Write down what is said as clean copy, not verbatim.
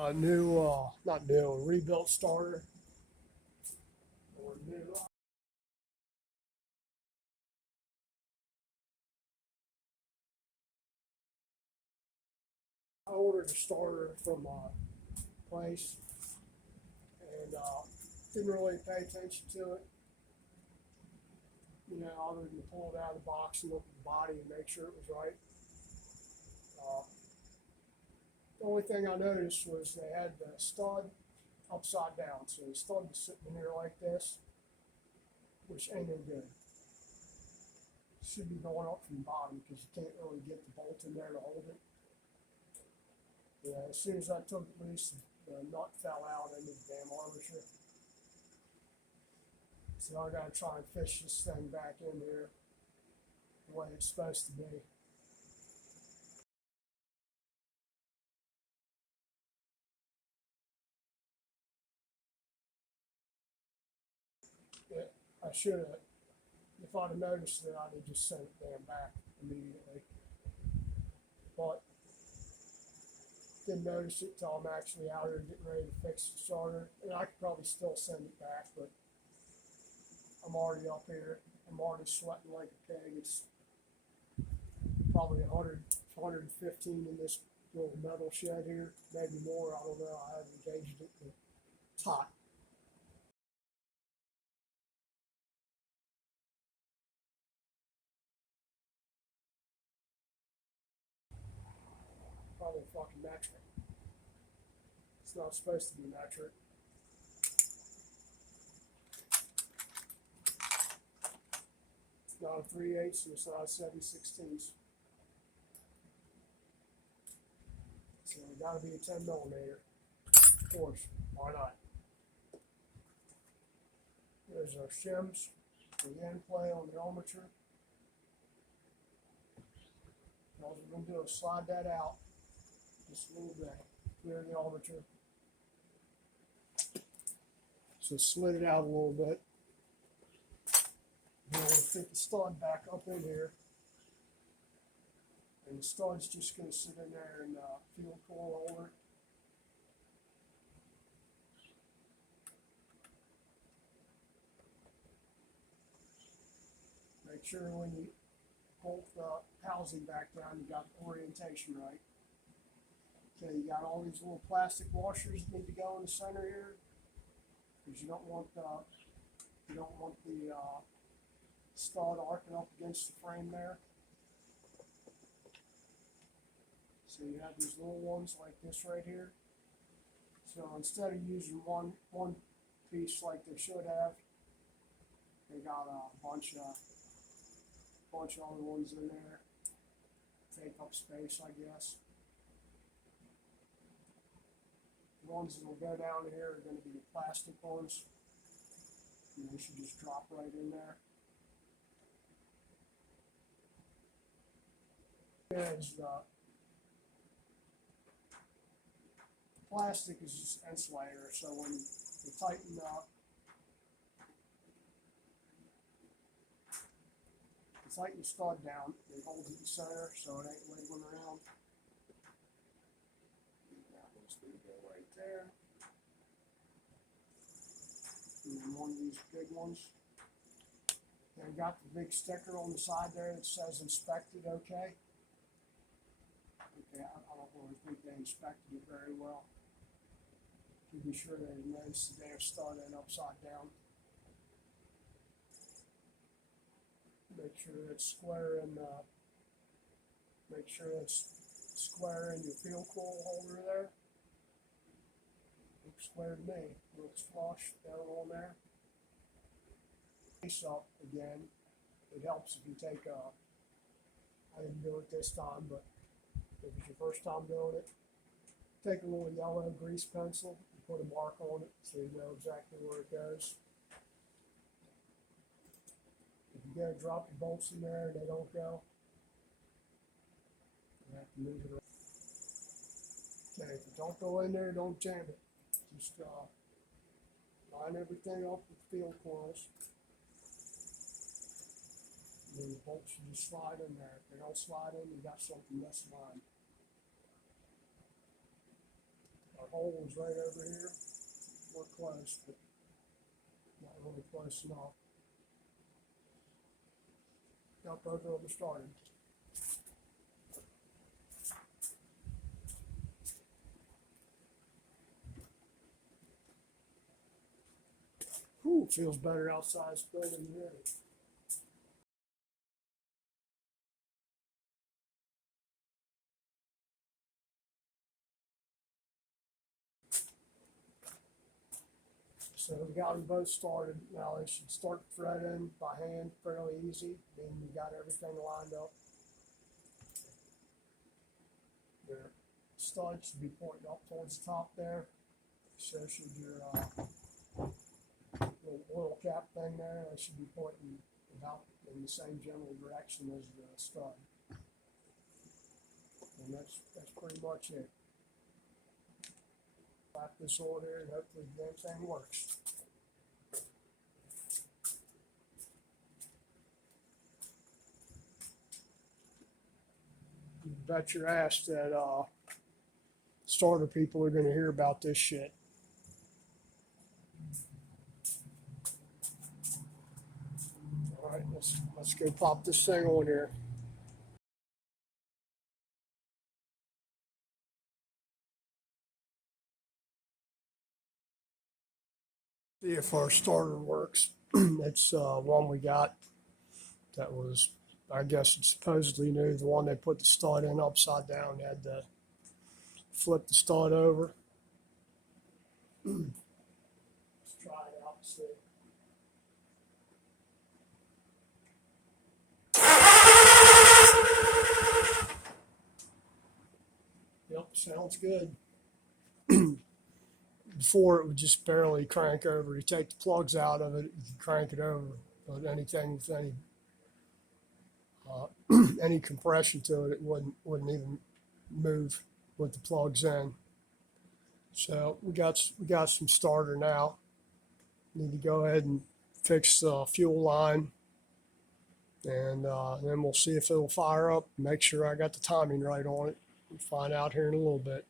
not new, rebuilt starter or new. I ordered a starter from a place and didn't really pay attention to it, other than to pull it out of the box and look at the body and make sure it was right. The only thing I noticed was they had the stud upside down, so the stud was sitting in here like this, which ain't no good. Should be going up from the bottom because you can't really get the bolt in there to hold it. Yeah, as soon as I took it loose, the nut fell out into the damn armature. So I gotta try and fish this thing back in here the way it's supposed to be. I should have, if I'd have noticed it, I'd have just sent it damn back immediately. But didn't notice it till I'm actually out here getting ready to fix the starter. And I could probably still send it back, but I'm already up here. I'm already sweating like a pig. It's probably 100, 115 in this little metal shed here, maybe more. I don't know. I haven't gauged it, but it's hot. Probably fucking metric. It's not supposed to be metric. It's not a 3/8, and it's not a 7/16. So it got to be a 10 millimeter. Of course, why not? There's our shims for the end play on the armature. All we're going to do is slide that out just a little bit, clear the armature. So slid it out a little bit. Now we're going to fit the stud back up in here. And the stud's just going to sit in there and field coil holder. Make sure when you bolt the housing back down, you got the orientation right. Okay, you got all these little plastic washers that need to go in the center here, because you don't want the stud arcing up against the frame there. So you have these little ones like this right here. So instead of using one piece like they should have, they got a bunch of other ones in there. Take up space, I guess. The ones that will go down here are going to be the plastic ones. And they should just drop right in there. There's the plastic is just insulator, so when you tighten up, tighten the stud down, it holds it in the center so it ain't wiggling around. That one's going to go right there. And then one of these big ones. They've got the big sticker on the side there that says inspected okay. Okay, I don't really think they inspected it very well. To be sure they noticed the damn stud ain't upside down. Make sure it's square in your field coil holder there. Looks square to me. Looks flush down on there. Face up again. It helps if you take I didn't do it this time, but if it's your first time doing it, take a little yellow grease pencil and put a mark on it so you know exactly where it goes. If you go drop your bolts in there and they don't go, you have to move it around. Okay, if you don't go in there, don't jam it. Just line everything up with field coils. And then the bolts should just slide in there. If they don't slide in, you got something misaligned. Our hole is right over here. We're close, but not really close enough. Got both of them started. Whew, feels better outside spring than here. So we got them both started. Now they should start threading by hand fairly easy. Then you got everything lined up. Their studs should be pointing up towards the top there. So should your little oil cap thing there, they should be pointing about in the same general direction as the stud. And that's pretty much it. Slap this on here and hopefully the damn thing works. You bet your ass that starter people are going to hear about this shit. All right, let's go pop this thing on here. See if our starter works. It's one we got that was, I guess it's supposedly new. The one they put the stud in upside down, they had to flip the stud over. Let's try it out and see. Yep, sounds good. Before it would just barely crank over. You take the plugs out of it, you can crank it over. But anything with any compression to it, it wouldn't even move with the plugs in. So we got some starter now. Need to go ahead and fix the fuel line, and then we'll see if it'll fire up. Make sure I got the timing right on it. We'll find out here in a little bit.